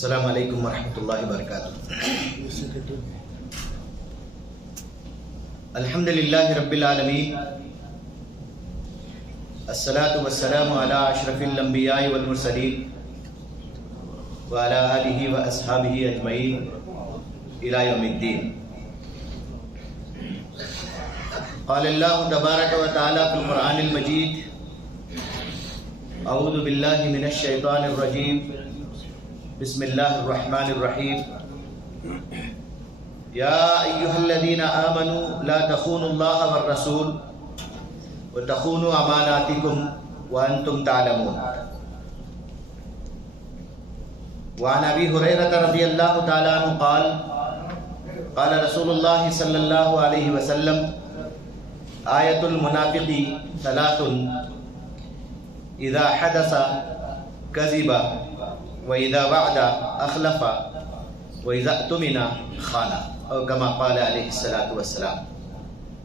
السلام علیکم ورحمۃ اللہ وبرکاتہ۔ الحمد للہ رب العالمین، الصلاة والسلام علی اشرف الانبیاء والمرسلین وعلی آلہ واصحابہ اجمعین الی یوم الدین۔ قال اللہ تبارک و تعالی فی القرآن المجید: اعوذ باللہ من الشیطان الرجیم، بسم اللہ الرحمن الرحیم۔ یا ایہا الذین آمنوا لا تخونوا اللہ والرسول وتخونوا اماناتکم وانتم تعلمون۔ وعن ابی ہریرہ رضی اللہ تعالی عنہ قال قال رسول اللہ صلی اللہ علیہ وسلم: آیۃ المنافق ثلاث، اذا حدث کذب وَإِذَا وَعَدَ أَخْلَفَ وَإِذَا اؤْتُمِنَ خَانَ، اور کما قال علیہ الصلاۃ والسلام۔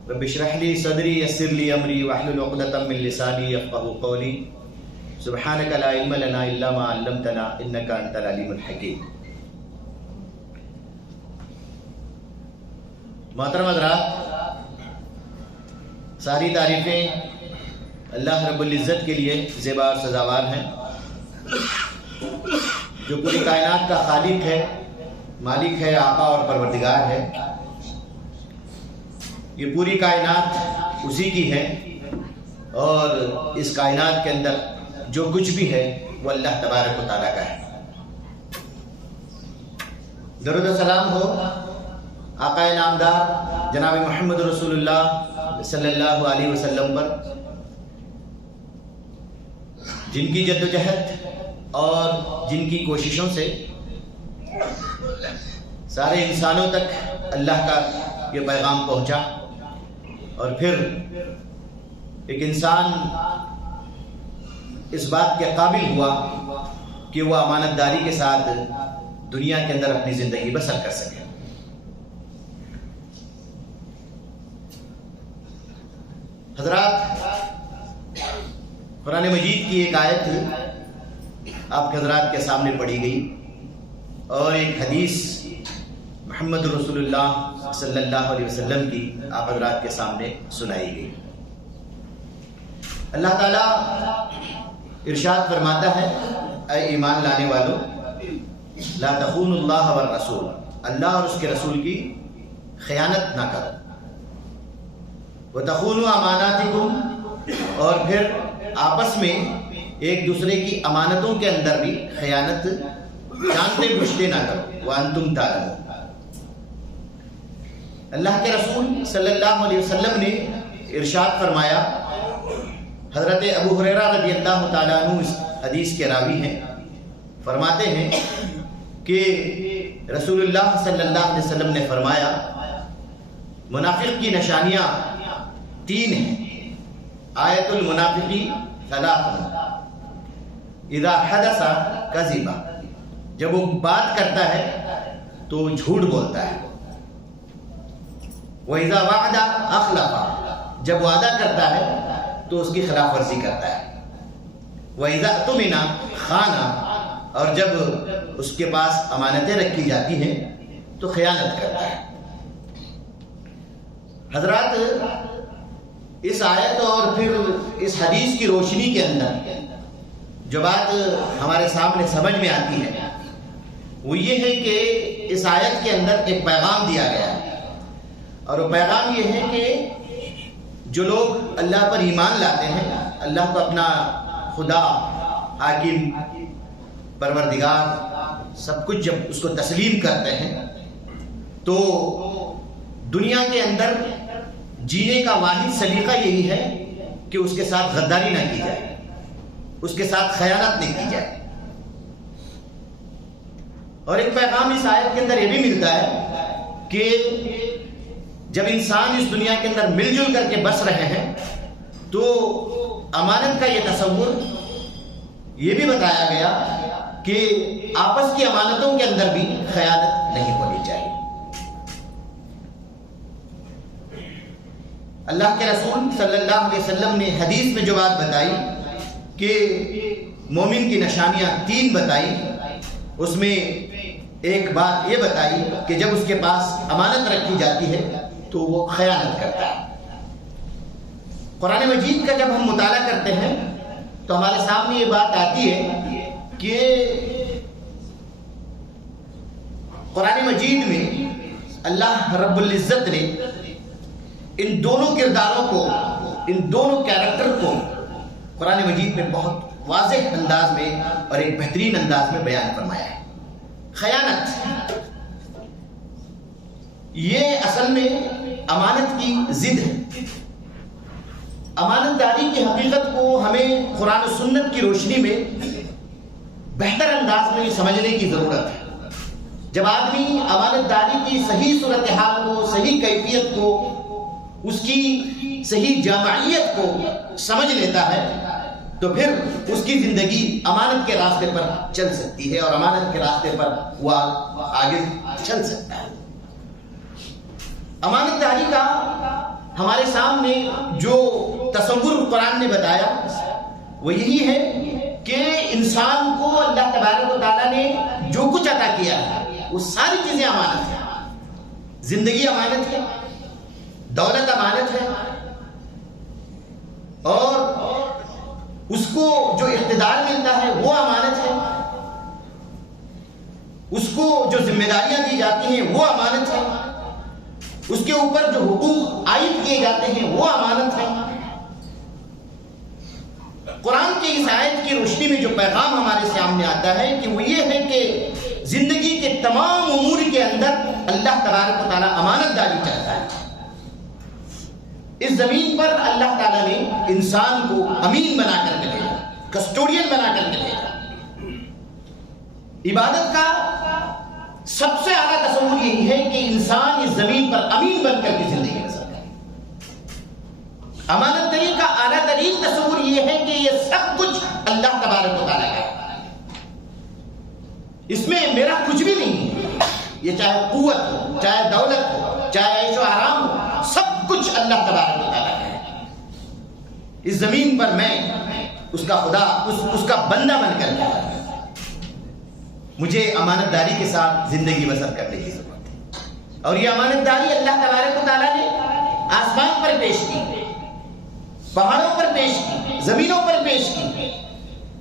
رب اشرح لي صدری یسر لي امری واحلل عقدۃ من لسانی یفقهوا قولی، سبحانک لا علم لنا الا ما علمتنا انک انت العلیم الحکیم۔ محترم حضرات، ساری تعریفیں اللہ رب العزت کے لیے زیبا اور سزاوار ہیں، جو پوری کائنات کا خالق ہے، مالک ہے، آقا اور پروردگار ہے۔ یہ پوری کائنات اسی کی ہے، اور اس کائنات کے اندر جو کچھ بھی ہے وہ اللہ تبارک و تعالیٰ کا ہے۔ درود و سلام ہو آقا نامدار جناب محمد رسول اللہ صلی اللہ علیہ وسلم پر، جن کی جد و جہد اور جن کی کوششوں سے سارے انسانوں تک اللہ کا یہ پیغام پہنچا، اور پھر ایک انسان اس بات کے قابل ہوا کہ وہ امانت داری کے ساتھ دنیا کے اندر اپنی زندگی بسر کر سکے۔ حضرات، قرآن مجید کی ایک آیت آپ کے حضرات کے سامنے پڑھی گئی، اور ایک حدیث محمد رسول اللہ صلی اللہ علیہ وسلم کی آپ حضرات کے سامنے سنائی گئی۔ اللہ تعالیٰ ارشاد فرماتا ہے: اے ایمان لانے والو، لا تخونوا اللہ والرسول، اللہ اور اس کے رسول کی خیانت نہ کرو، وتخونوا اماناتکم، اور پھر آپس میں ایک دوسرے کی امانتوں کے اندر بھی خیانت جانتے بوجھتے نہ کرو، وانتم تعلمون۔ اللہ کے رسول صلی اللہ علیہ وسلم نے ارشاد فرمایا، حضرت ابو ہریرہ رضی اللہ تعالیٰ عنہ اس حدیث کے راوی ہیں، فرماتے ہیں کہ رسول اللہ صلی اللہ علیہ وسلم نے فرمایا، منافق کی نشانیاں تین ہیں۔ آیت المنافقی ثلاث، اذا حدث کذب، جب وہ بات کرتا ہے تو جھوٹ بولتا ہے، وَإِذَا وَعَدَ أَخْلَفَ، جب وعدہ کرتا ہے تو اس کی خلاف ورزی کرتا ہے، وَإِذَا اؤْتُمِنَ خَانَ، اور جب اس کے پاس امانتیں رکھی جاتی ہیں تو خیانت کرتا ہے۔ حضرات، اس آیت اور پھر اس حدیث کی روشنی کے اندر جو بات ہمارے سامنے سمجھ میں آتی ہے وہ یہ ہے کہ اس آیت کے اندر ایک پیغام دیا گیا ہے، اور وہ پیغام یہ ہے کہ جو لوگ اللہ پر ایمان لاتے ہیں، اللہ کو اپنا خدا، حاکم، پروردگار سب کچھ جب اس کو تسلیم کرتے ہیں تو دنیا کے اندر جینے کا واحد سلیقہ یہی ہے کہ اس کے ساتھ غداری نہ کی جائے، اس کے ساتھ خیانت نہیں کی جائے۔ اور ایک پیغام اس آیت کے اندر یہ بھی ملتا ہے کہ جب انسان اس دنیا کے اندر مل جل کر کے بس رہے ہیں تو امانت کا یہ تصور یہ بھی بتایا گیا کہ آپس کی امانتوں کے اندر بھی خیانت نہیں ہونی چاہیے۔ اللہ کے رسول صلی اللہ علیہ وسلم نے حدیث میں جو بات بتائی کہ مومن کی نشانیاں تین بتائی، اس میں ایک بات یہ بتائی کہ جب اس کے پاس امانت رکھی جاتی ہے تو وہ خیانت کرتا ہے۔ قرآن مجید کا جب ہم مطالعہ کرتے ہیں تو ہمارے سامنے یہ بات آتی ہے کہ قرآن مجید میں اللہ رب العزت نے ان دونوں کرداروں کو، ان دونوں کیریکٹر کو قرآن مجید میں بہت واضح انداز میں اور ایک بہترین انداز میں بیان فرمایا ہے۔ خیانت یہ اصل میں امانت کی ضد ہے۔ امانت داری کی حقیقت کو ہمیں قرآن و سنت کی روشنی میں بہتر انداز میں سمجھنے کی ضرورت ہے۔ جب آدمی امانت داری کی صحیح صورتحال کو، صحیح کیفیت کو، اس کی صحیح جامعیت کو سمجھ لیتا ہے تو پھر اس کی زندگی امانت کے راستے پر چل سکتی ہے اور امانت کے راستے پر وہ آگے چل سکتا ہے۔ امانت داری کا ہمارے سامنے جو تصور قرآن نے بتایا وہ یہی ہے کہ انسان کو اللہ تبارک و تعالیٰ نے جو کچھ عطا کیا ہے وہ ساری چیزیں امانت ہیں۔ زندگی امانت ہے، دولت امانت ہے، اور اس کو جو اقتدار ملتا ہے وہ امانت ہے، اس کو جو ذمہ داریاں دی جاتی ہیں وہ امانت ہے، اس کے اوپر جو حقوق عائد کیے جاتے ہیں وہ امانت ہے۔ قرآن کی اس آیت کی روشنی میں جو پیغام ہمارے سامنے آتا ہے کہ وہ یہ ہے کہ زندگی کے تمام امور کے اندر اللہ تبارک و تعالیٰ امانت داری چاہتا ہے۔ اس زمین پر اللہ تعالیٰ نے انسان کو امین بنا کر کے بھیجا، کسٹوڈین بنا کر کے بھیجا۔ عبادت کا سب سے اعلیٰ تصور یہی ہے کہ انسان اس زمین پر امین بن کر کے زندگی بسر کرے۔ امانت داری کا اعلیٰ ترین تصور یہ ہے کہ یہ سب کچھ اللہ تبارک و تعالیٰ کا ہے، اس میں میرا کچھ بھی نہیں ہے۔ یہ چاہے قوت ہو، چاہے دولت ہو، چاہے عیش و آرام ہو، سب کچھ اللہ تبارک و تعالیٰ کا ہے۔ اس زمین پر میں اس کا خدا، اس کا بندہ بن کر کے مجھے امانت داری کے ساتھ زندگی بسر کرنے کی ضرورت ہے۔ اور یہ امانت داری اللہ تبارک و تعالیٰ نے آسمان پر پیش کی، پہاڑوں پر پیش کی، زمینوں پر پیش کی،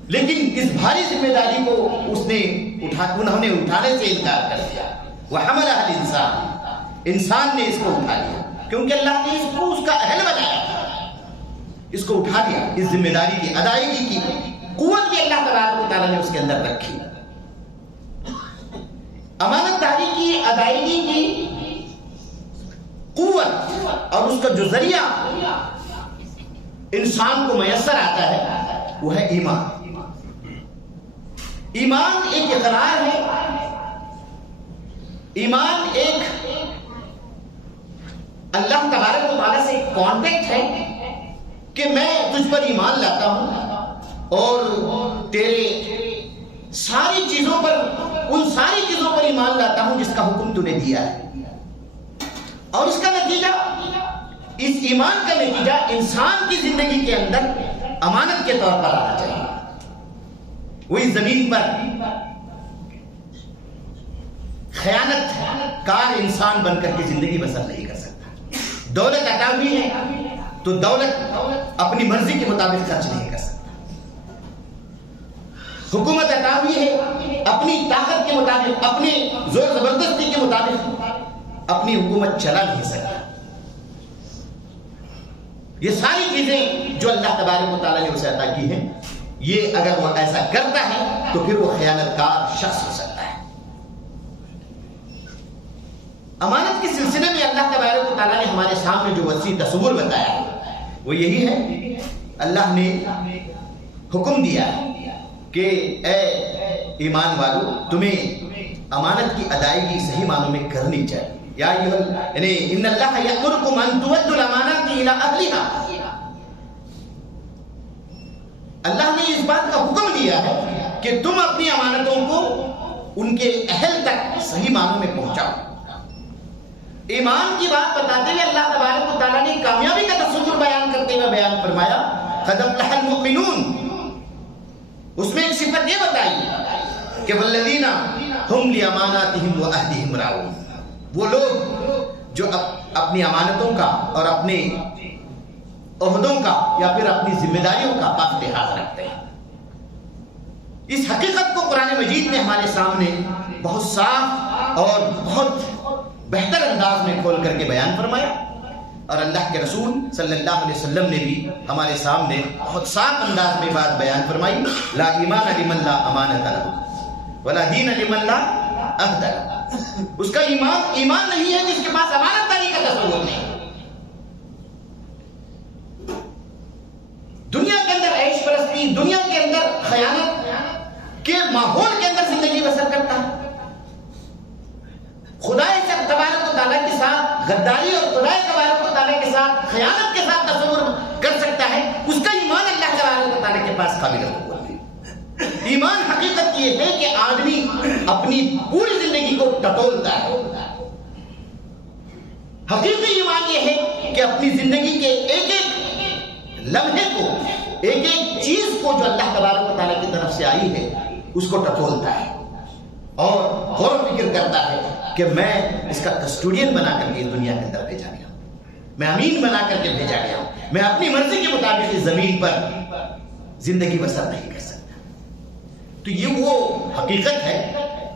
لیکن اس بھاری ذمہ داری کو انہوں نے اٹھانے سے انکار کر دیا۔ وَحَمَلَهَا الْإِنسَانُ، انسان نے اس کو اٹھا لیا کیونکہ اللہ نے اس کو اس کا اہل بنایا تھا، اس کو اٹھا لیا۔ اس ذمہ داری کی ادائیگی کی قوت بھی اللہ تبارک و تعالیٰ نے اس کے اندر رکھی۔ امانت داری کی ادائیگی کی قوت اور اس کا جو ذریعہ انسان کو میسر آتا ہے وہ ہے ایمان۔ ایمان ایک اقرار ہے، ایمان ایک اللہ تبارک و تعالیٰ سے ایک کانٹیکٹ ہے کہ میں تجھ پر ایمان لاتا ہوں اور تیرے ساری چیزوں پر، ان ساری چیزوں پر ایمان لاتا ہوں جس کا حکم تو نے دیا ہے، اور اس کا نتیجہ، اس ایمان کا نتیجہ انسان کی زندگی کے اندر امانت کے طور پر آنا چاہیے۔ وہ اس زمین پر خیانت کار انسان بن کر کے زندگی بسر نہیں کر سکتا۔ دولت عطا ہوئی ہے تو دولت اپنی مرضی کے مطابق خرچ نہیں کر سکتا۔ حکومت عطا ہوئی ہے، اپنی طاقت کے مطابق، اپنے زور زبردستی کے مطابق اپنی حکومت چلا نہیں سکتا۔ یہ ساری چیزیں جو اللہ تبارک و تعالیٰ نے اسے عطا کی ہیں، یہ اگر وہ ایسا کرتا ہے تو پھر وہ خیانت کار شخص ہو سکتا ہے۔ امانت کے سلسلے میں اللہ تبارک و تعالیٰ نے ہمارے سامنے جو وسیع تصور بتایا وہ یہی ہے، اللہ نے حکم دیا کہ اے ایمان والو، تمہیں امانت کی ادائیگی صحیح معنوں میں کرنی چاہیے۔ یا ان اللہ یأمرکم ان تؤدوا الامانات الی اہلھا، اللہ نے اس بات کا حکم دیا ہے کہ تم اپنی امانتوں کو ان کے اہل تک صحیح معنوں میں پہنچاؤ۔ ایمان کی بات بتاتے ہوئے اللہ تبارک و تعالیٰ نے کامیابی کا تصور بیان کرتے ہوئے بیان فرمایا قد افلح المؤمنون، اس میں ایک صفت یہ بتائی کہ والذین ہم لاماناتہم وعہدہم راعون، وہ لوگ جو اپنی امانتوں کا اور اپنے عہدوں کا یا پھر اپنی ذمہ داریوں کا پاک لحاظ رکھتے ہیں۔ اس حقیقت کو قرآن مجید نے ہمارے سامنے بہت صاف اور بہت بہتر انداز میں کھول کر کے بیان فرمایا، اور اللہ کے رسول صلی اللہ علیہ وسلم نے بھی ہمارے سامنے بہت صاف انداز میں بات بیان فرمائی، لا ایمان لمن لا امانت لہ ولا دین لمن لا عہد لہ۔ اس کا ایمان نہیں ہے جس کے پاس امانت داری کا تصور نہیں۔ دنیا کے اندر عیش پرستی، دنیا کے اندر خیانت کے ماحول کے اندر زندگی بسر کرتا ہے، خدا تبارک و تعالیٰ کے ساتھ غداری اور خدا تبارک و تعالیٰ کے ساتھ خیانت کے ساتھ تصور کر سکتا ہے، اس کا ایمان اللہ تبارک و تعالیٰ کے پاس قابل قبول نہیں۔ ایمان حقیقت یہ ہے کہ آدمی اپنی پوری زندگی کو ٹٹولتا ہے۔ حقیقی ایمان یہ ہے کہ اپنی زندگی کے ایک ایک لمحے کو، ایک ایک چیز کو جو اللہ تبارک و تعالیٰ کی طرف سے آئی ہے اس کو ٹٹولتا ہے اور غور و فکر کرتا ہے کہ میں اس کا کسٹوڈین بنا کر کے اس دنیا کے اندر بھیجا گیا ہوں، میں امین بنا کر کے بھیجا گیا ہوں، میں اپنی مرضی کے مطابق اس زمین پر زندگی بسر نہیں کر سکتا۔ تو یہ وہ حقیقت ہے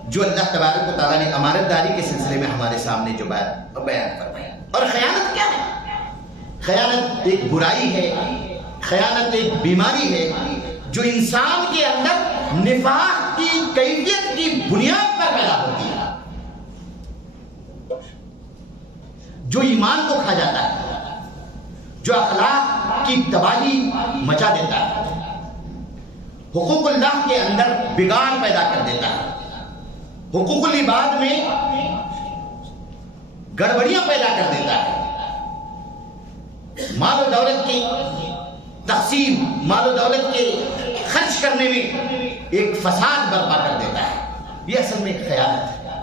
جو اللہ تبارک و تعالیٰ نے امانت داری کے سلسلے میں ہمارے سامنے جو بات بیان فرمایا۔ اور خیانت کیا ہے؟ خیانت ایک برائی ہے، خیانت ایک بیماری ہے جو انسان کے اندر نفاق کی کیفیت کی بنیاد پر پیدا ہوتی ہے، جو ایمان کو کھا جاتا ہے، جو اخلاق کی تباہی مچا دیتا ہے، حقوق اللہ کے اندر بگاڑ پیدا کر دیتا ہے، حقوق العباد میں گڑبڑیاں پیدا کر دیتا ہے، مال و دولت کی تقسیم، مال و دولت کے خرچ کرنے میں ایک فساد برپا کر دیتا ہے۔ یہ اصل میں خیانت ہے۔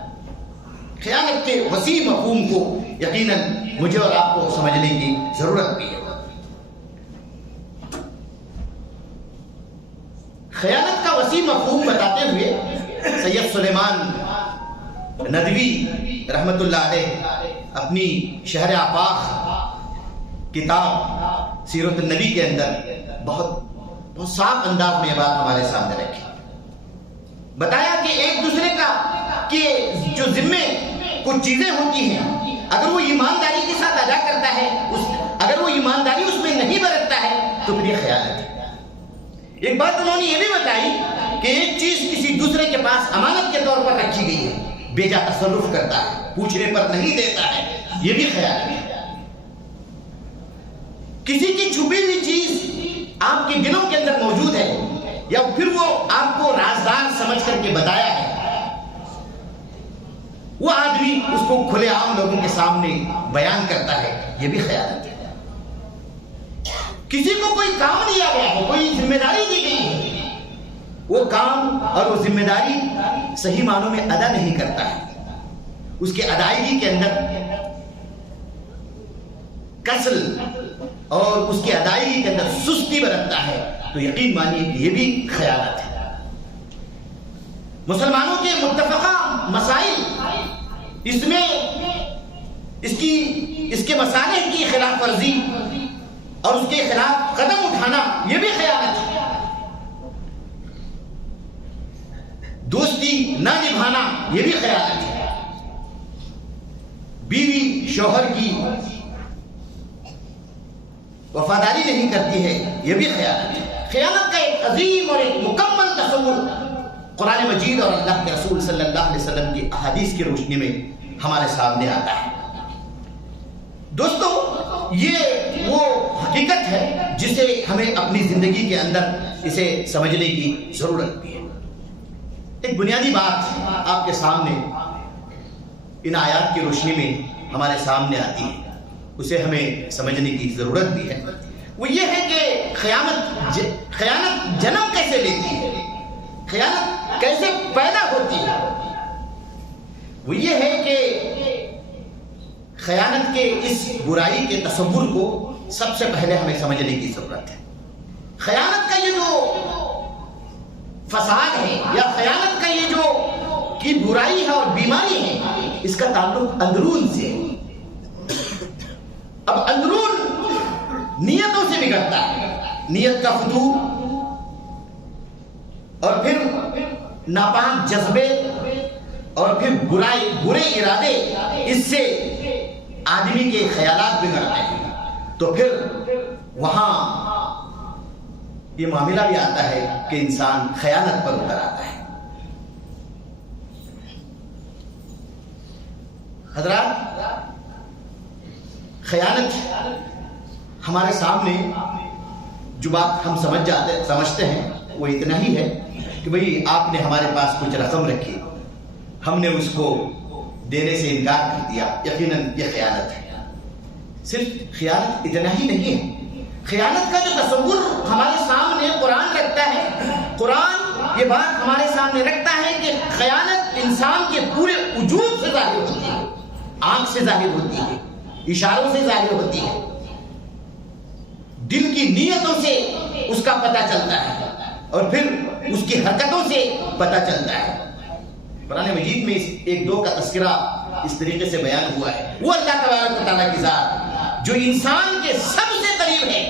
خیانت کے وسیع مفہوم کو یقیناً مجھے اور آپ کو سمجھنے کی ضرورت بھی ہے۔ خیانت کا وسیع مفہوم بتاتے ہوئے سید سلیمان ندوی رحمت اللہ علیہ اپنی شہر آفاق کتاب سیرت النبی کے اندر بہت صاف انداز میں یہ بات ہمارے سامنے رکھی، بتایا کہ ایک دوسرے کا کہ جو ذمے کچھ چیزیں ہوتی ہیں اگر وہ ایمانداری کے ساتھ ادا کرتا ہے، اگر وہ ایمانداری اس میں نہیں برتتا ہے تو پھر یہ خیانت ہے۔ ایک بات انہوں نے یہ بھی بتائی کہ ایک چیز کسی دوسرے کے پاس امانت کے طور پر رکھی گئی ہے، بیجا تصرف کرتا ہے، پوچھنے پر نہیں دیتا ہے، یہ بھی خیانت ہے۔ کسی کی چھپی ہوئی چیز آپ کے دلوں کے اندر موجود ہے یا پھر وہ آپ کو رازدار سمجھ کر کے بتایا ہے، وہ آدمی اس کو کھلے عام لوگوں کے سامنے بیان کرتا ہے، یہ بھی خیانت ہے۔ کسی کو کوئی کام دیا گیا ہے، کوئی ذمہ داری دی گئی ہے، وہ کام اور وہ ذمہ داری صحیح معنوں میں ادا نہیں کرتا ہے، اس کے ادائیگی کے اندر کسل اور اس کی ادائیگی کے اندر سستی برتتا ہے، تو یقین مانیے کہ یہ بھی خیانت ہے۔ مسلمانوں کے متفقہ مسائل، اس میں اس کے مصالح کی خلاف ورزی اور اس کے خلاف قدم اٹھانا، یہ بھی خیانت ہے۔ دوستی نہ نبھانا، یہ بھی خیانت ہے۔ بیوی شوہر کی وفاداری نہیں کرتی ہے، یہ بھی خیانت ہے۔ خیانت کا ایک عظیم اور ایک مکمل تصور قرآن مجید اور اللہ کے رسول صلی اللہ علیہ وسلم کی احادیث کی روشنی میں ہمارے سامنے آتا ہے۔ دوستو، یہ وہ حقیقت ہے جسے ہمیں اپنی زندگی کے اندر اسے سمجھنے کی ضرورت بھی ہے۔ ایک بنیادی بات آپ کے سامنے ان آیات کی روشنی میں ہمارے سامنے آتی ہے، اسے ہمیں سمجھنے کی ضرورت بھی ہے۔ وہ یہ ہے کہ خیانت جنم کیسے لیتی ہے، خیانت کیسے پیدا ہوتی ہے۔ وہ یہ ہے کہ خیانت کے اس برائی کے تصور کو سب سے پہلے ہمیں سمجھنے کی ضرورت ہے۔ خیانت کا یہ جو فساد ہے یا خیانت کا یہ جو کی برائی ہے اور بیماری ہے، اس کا تعلق اندرون سے ہے۔ اب اندرون نیتوں سے بگڑتا ہے، نیت کا فتور اور پھر ناپاک جذبے اور پھر برے ارادے، اس سے آدمی کے خیالات بگڑتے ہیں، تو پھر وہاں یہ معاملہ بھی آتا ہے کہ انسان خیانت پر اتر آتا ہے۔ حضرات، خیانت ہمارے سامنے جو بات ہم سمجھتے ہیں وہ اتنا ہی ہے کہ بھئی آپ نے ہمارے پاس کچھ رقم رکھی، ہم نے اس کو دینے سے انکار کر دیا، یقیناً یہ خیانت ہے۔ صرف خیانت اتنا ہی نہیں ہے، خیانت کا جو تصور ہمارے سامنے قرآن رکھتا ہے، قرآن یہ بات ہمارے سامنے رکھتا ہے کہ خیانت انسان کے پورے وجود سے ظاہر ہوتی ہے، آنکھ سے ظاہر ہوتی ہے، اشاروں سے ظاہر ہوتی ہے، دل کی نیتوں سے اس کا پتہ چلتا ہے اور پھر اس کی حرکتوں سے پتہ چلتا ہے۔ قرآن مجید میں ایک دو کا تذکرہ اس طریقے سے بیان ہوا ہے۔ وہ اللہ تبارک و تعالیٰ کی ذات جو انسان کے سب سے قریب ہے،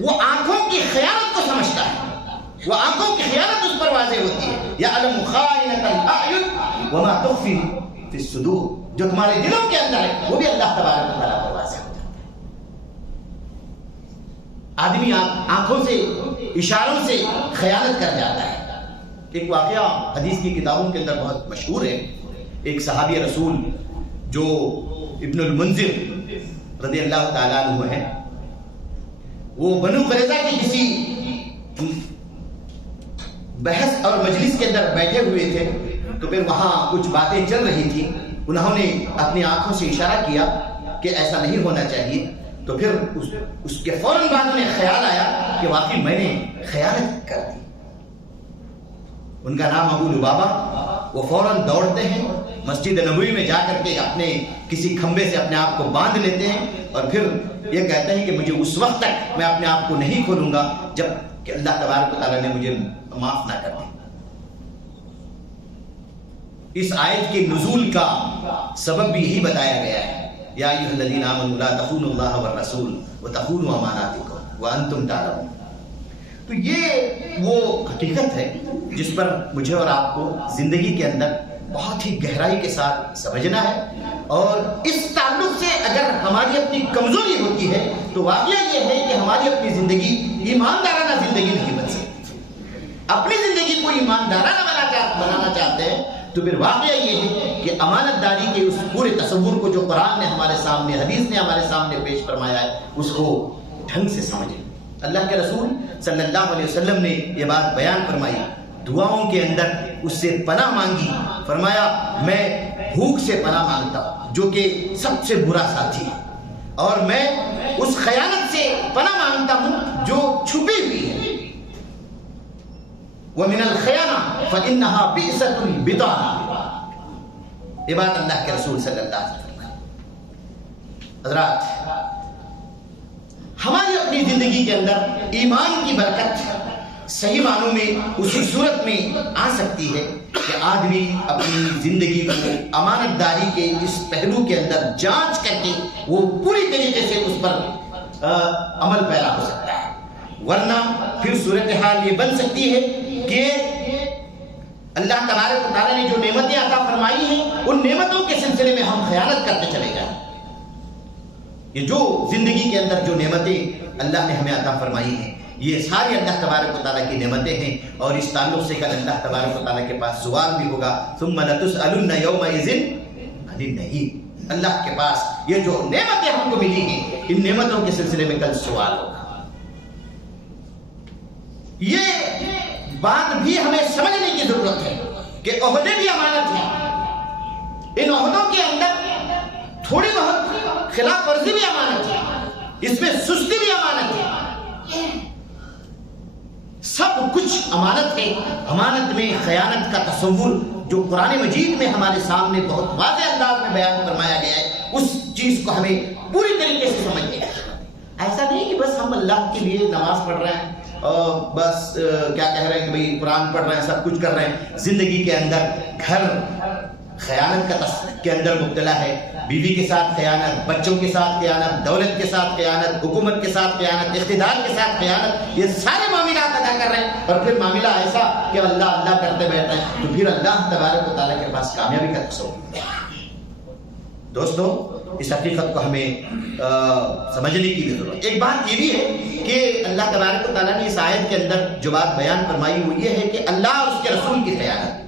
وہ آنکھوں کی خیانت کو سمجھتا ہے، وہ آنکھوں کی خیانت اس پر واضح ہوتی ہے۔ یعلم خائنۃ الاعین وما تخفی فی الصدور، جو تمہارے دلوں کے اندر ہے وہ بھی اللہ تبارک و تعالیٰ پر واضح ہوتا ہے۔ آدمی آنکھوں سے، اشاروں سے خیانت کر جاتا ہے۔ ایک واقعہ حدیث کی کتابوں کے اندر بہت مشہور ہے۔ ایک صحابی رسول جو ابن المنذر رضی اللہ تعالیٰ عنہ ہے، وہ بنو قریظہ کی کسی بحث اور مجلس کے اندر بیٹھے ہوئے تھے، تو پھر وہاں کچھ باتیں چل رہی تھی، انہوں نے اپنی آنکھوں سے اشارہ کیا کہ ایسا نہیں ہونا چاہیے، تو پھر اس کے فوراً بعد انہیں خیال آیا کہ واقعی میں نے خیانت کر دی۔ ان کا نام ابو لبابہ، وہ فوراً دوڑتے ہیں، مسجد نبوی میں جا کر کے اپنے کسی کھمبے سے اپنے آپ کو باندھ لیتے ہیں اور پھر یہ کہتے ہیں کہ مجھے اس وقت تک میں اپنے آپ کو نہیں کھولوں گا جب کہ اللہ تبارک و تعالیٰ نے مجھے معاف نہ کر دیا۔ اس آیت کے نزول کا سبب بھی یہی بتایا گیا ہے، یا ایھا الذین آمنوا لا تخونوا اللہ والرسول وتخونوا اماناتکم وانتم تعلمون۔ تو یہ وہ حقیقت ہے جس پر مجھے اور آپ کو زندگی کے اندر بہت ہی گہرائی کے ساتھ سمجھنا ہے، اور اس تعلق سے اگر ہماری اپنی کمزوری ہوتی ہے تو واقعہ یہ ہے کہ ہماری اپنی زندگی ایماندارانہ زندگی نہیں بن سکتی۔ اپنی زندگی کو ایماندارانہ بنانا چاہتے ہیں تو پھر واقعہ یہ ہے کہ امانت داری کے اس پورے تصور کو جو قرآن نے ہمارے سامنے، حدیث نے ہمارے سامنے پیش فرمایا ہے، اس کو ڈھنگ سے سمجھیں۔ اللہ کے رسول صلی اللہ علیہ وسلم نے یہ بات بیان فرمائی، دعاؤں کے اندر اس سے پناہ مانگی، فرمایا میں بھوک سے پناہ مانگتا ہوں جو کہ سب سے برا ساتھی ہے، اور میں اس خیانت سے پناہ مانگتا ہوں جو چھپی ہوئی ہے۔ وَمِنَ الْخِيَانَةِ فَإِنَّهَا بِئْسَةُ الْبِطَانَةِ، یہ بات اللہ کے رسول صلی اللہ علیہ وسلم۔ حضرات، ہماری اپنی زندگی کے اندر ایمان کی برکت صحیح معنوں میں اسی صورت میں آ سکتی ہے کہ آدمی اپنی زندگی کو امانت داری کے اس پہلو کے اندر جانچ کر کے وہ پوری طریقے سے اس پر عمل پیرا ہو سکتا ہے، ورنہ پھر صورتحال یہ بن سکتی ہے کہ اللہ تبارک و تعالیٰ نے جو نعمتیں عطا فرمائی ہیں ان نعمتوں کے سلسلے میں ہم خیانت کرتے چلے جائیں۔ یہ جو زندگی کے اندر جو نعمتیں اللہ نے ہمیں عطا فرمائی ہیں یہ ساری اللہ تبارک و تعالیٰ کی نعمتیں ہیں، اور اس تعلق سے کل اللہ تبارک و تعالیٰ کے پاس سوال بھی ہوگا، ثم لتسألن یومئذ عن النعیم۔ اللہ کے پاس یہ جو نعمتیں ہم کو ملی ہیں ان نعمتوں کے سلسلے میں کل سوال ہوگا۔ یہ بات بھی ہمیں سمجھنے کی ضرورت ہے کہ عہدے بھی امانت ہیں، ان عہدوں کے اندر تھوڑی بہت خلاف ورزی بھی امانت ہے، اس میں سستی بھی امانت ہے، سب کچھ امانت ہے۔ امانت میں خیانت کا تصور جو قرآن مجید میں ہمارے سامنے بہت واضح انداز میں بیان فرمایا گیا ہے، اس چیز کو ہمیں پوری طریقے سے سمجھنا ہے۔ ایسا نہیں کہ بس ہم اللہ کے لیے نماز پڑھ رہے ہیں، بس کیا کہہ رہے ہیں کہ بھئی قرآن پڑھ رہے ہیں، سب کچھ کر رہے ہیں، زندگی کے اندر گھر خیانت کے اندر مبتلا ہے، بیوی کے ساتھ خیانت، بچوں کے ساتھ خیانت، دولت کے ساتھ خیانت، حکومت کے ساتھ خیانت، اقتدار کے ساتھ خیانت، یہ سارے معاملات ادا کر رہے ہیں، اور پھر معاملہ ایسا کہ اللہ اللہ کرتے بیٹھے ہیں، تو پھر اللہ تبارک و تعالیٰ کے پاس کامیابی کا تصور ہے۔ دوستو، اس حقیقت کو ہمیں سمجھنے کی بھی ضرورت ہے۔ ایک بات یہ بھی ہے کہ اللہ تبارک و تعالیٰ نے اس آیت کے اندر جو بات بیان فرمائی وہ یہ ہے کہ اللہ اور اس کے رسول کی خیانت۔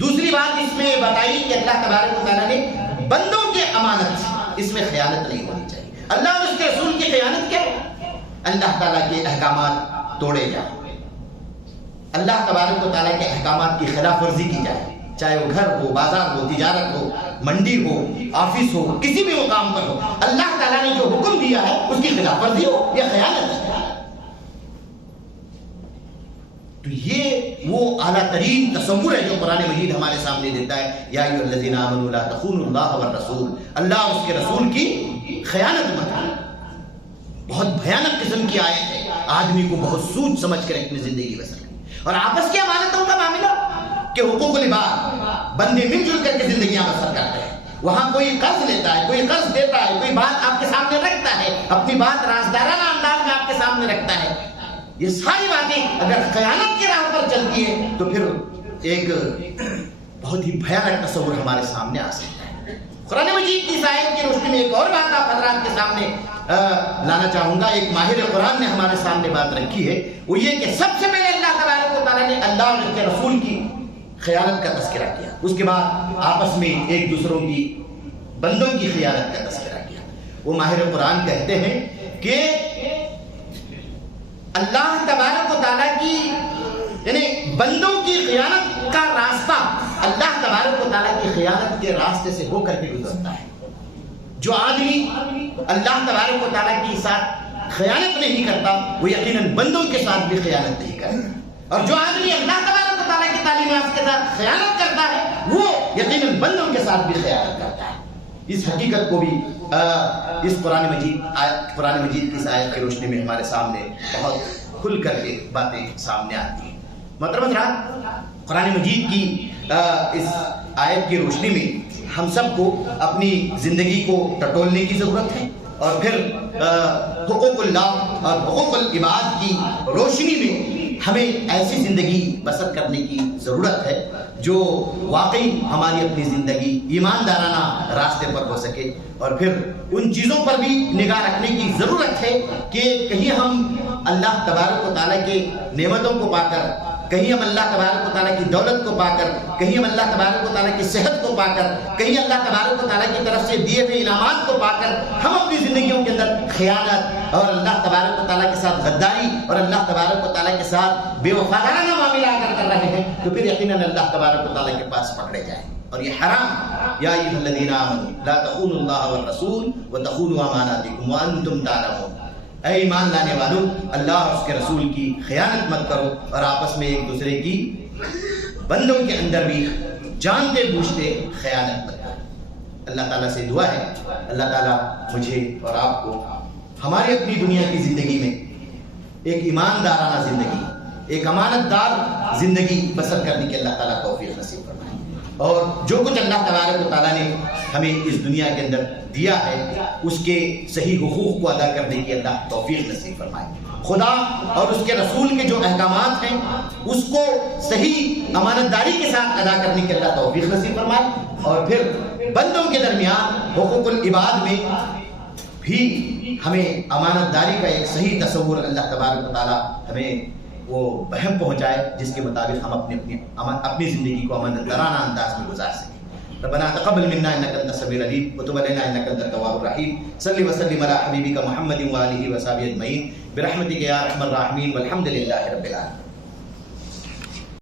دوسری بات اس میں بتائی کہ اللہ تبارک و تعالیٰ نے بندوں کے امانت، اس میں خیانت نہیں ہونی چاہیے۔ اللہ اور اس کے رسول کی خیانت کیا ہے؟ اللہ تعالیٰ کے احکامات توڑے جائیں، اللہ تبارک و تعالیٰ کے احکامات کی خلاف ورزی کی جائے، چاہے وہ گھر ہو، بازار ہو، تجارت ہو، منڈی ہو، آفس ہو، کسی بھی مقام پر ہو، اللہ تعالیٰ نے جو حکم دیا ہے اس کی خلاف ورزی ہو، یہ خیانت ہے۔ تو یہ وہ اعلیٰ ترین تصور ہے جو قرآن مجید ہمارے سامنے دیتا ہے، یا ایھا الذین آمنوا لا تخونوا اللہ والرسول، اللہ اور اس کے رسول کی خیانت مت کرو۔ بہت بھیانک قسم کی آیت ہے، آدمی کو بہت سوچ سمجھ کر اپنی زندگی بسر کرے۔ اور آپس کی امانتوں کا معاملہ کہ حقوق العباد، بندے مل جل کر کے زندگیاں بسر کرتے ہیں، وہاں کوئی قرض لیتا ہے، کوئی قرض دیتا ہے، کوئی بات آپ کے سامنے رکھتا ہے، اپنی بات رازدارانہ انداز میں آپ کے سامنے رکھتا ہے، یہ ساری باتیں اگر خیانت کی راہ پر چلتی ہے تو پھر ایک بہت ہی بھیانک تصور ہمارے سامنے آ سکتا ہے۔ قرآن مجید کی اس آیت کی روشنی میں ایک اور بات آپ حضرات کے سامنے لانا چاہوں گا، ایک ماہر قرآن نے ہمارے سامنے بات رکھی ہے، وہ یہ کہ سب سے پہلے اللہ تبارک و تعالیٰ نے اللہ اور اس کے رسول کی خیانت کا تذکرہ کیا، اس کے بعد آپس میں ایک دوسروں کی، بندوں کی خیانت کا تذکرہ کیا۔ وہ ماہر قرآن کہتے ہیں کہ اللہ تبارک و تعالیٰ کی یعنی بندوں کی خیانت کا راستہ اللہ تبارک و تعالیٰ کی خیانت کے راستے سے ہو کر کے گزرتا ہے۔ جو آدمی اللہ تبارک و تعالیٰ کے ساتھ خیانت نہیں کرتا وہ یقیناً بندوں کے ساتھ بھی خیانت نہیں کرتا، اور جو آدمی اللہ تبارک و تعالیٰ کی تعلیمات کے ساتھ خیانت کرتا ہے وہ یقیناً بندوں کے ساتھ بھی خیانت کرتا ہے۔ اس حقیقت کو بھی اس قرآن مجید کی اس آیت کی روشنی میں ہمارے سامنے بہت کھل کر کے باتیں سامنے آتی ہیں۔ محترم حضرات، قرآن مجید کی اس آیت کی روشنی میں ہم سب کو اپنی زندگی کو ٹٹولنے کی ضرورت ہے، اور پھر حقوق اللہ اور حقوق العباد کی روشنی میں ہمیں ایسی زندگی بسر کرنے کی ضرورت ہے جو واقعی ہماری اپنی زندگی ایماندارانہ راستے پر ہو سکے، اور پھر ان چیزوں پر بھی نگاہ رکھنے کی ضرورت ہے کہ کہیں ہم اللہ تبارک و تعالیٰ کے نعمتوں کو پا کر، کہیں ہم اللہ تبارک و تعالیٰ کی دولت کو پا کر، کہیں ہم اللہ تبارک و تعالیٰ کی صحت کو پا کر، کہیں اللہ تبارک و تعالیٰ کی طرف سے دیے ہوئے انعامات کو پا کر ہم اپنی زندگیوں کے اندر خیانت اور اللہ تبارک و تعالیٰ کے ساتھ غداری اور اللہ تبارک و تعالیٰ کے ساتھ بے وفادارانہ معاملہ اگر کر رہے ہیں تو پھر یقیناً اللہ تبارک و تعالیٰ کے پاس پکڑے جائیں، اور یہ حرام۔ یا ایھا الذین آمنوا لا تخونوا اللہ والرسول وتخونوا اماناتکم وانتم تعلمون، اے ایمان لانے والوں، اللہ اور اس کے رسول کی خیانت مت کرو، اور آپس میں ایک دوسرے کی، بندوں کے اندر بھی جانتے بوجھتے خیانت مت کرو۔ اللہ تعالیٰ سے دعا ہے اللہ تعالیٰ مجھے اور آپ کو ہماری اپنی دنیا کی زندگی میں ایک ایماندارانہ زندگی، ایک امانت دار زندگی بسر کرنے کی اللہ تعالیٰ توفیق نصیب فرمائے، اور جو کچھ اللہ تبارک و تعالیٰ نے ہمیں اس دنیا کے اندر دیا ہے اس کے صحیح حقوق کو ادا کرنے کی اللہ توفیق نصیب فرمائے۔ خدا اور اس کے رسول کے جو احکامات ہیں اس کو صحیح امانت داری کے ساتھ ادا کرنے کی اللہ توفیق نصیب فرمائے، اور پھر بندوں کے درمیان حقوق العباد میں بھی ہمیں امانت داری کا ایک صحیح تصور اللہ تبارک و تعالیٰ ہمیں وہ بہم پہنچائے جس کے مطابق ہم اپنی زندگی کو امانت دارانہ انداز میں گزار سکیں۔ ربنا تقبل منا انك انت السميع العليم وتب علينا انك انت التواب الرحيم صل وسلم على حبيبك محمد وآله وصحبه اجمعين برحمتك يا ارحم الراحمين والحمد لله رب العالمين۔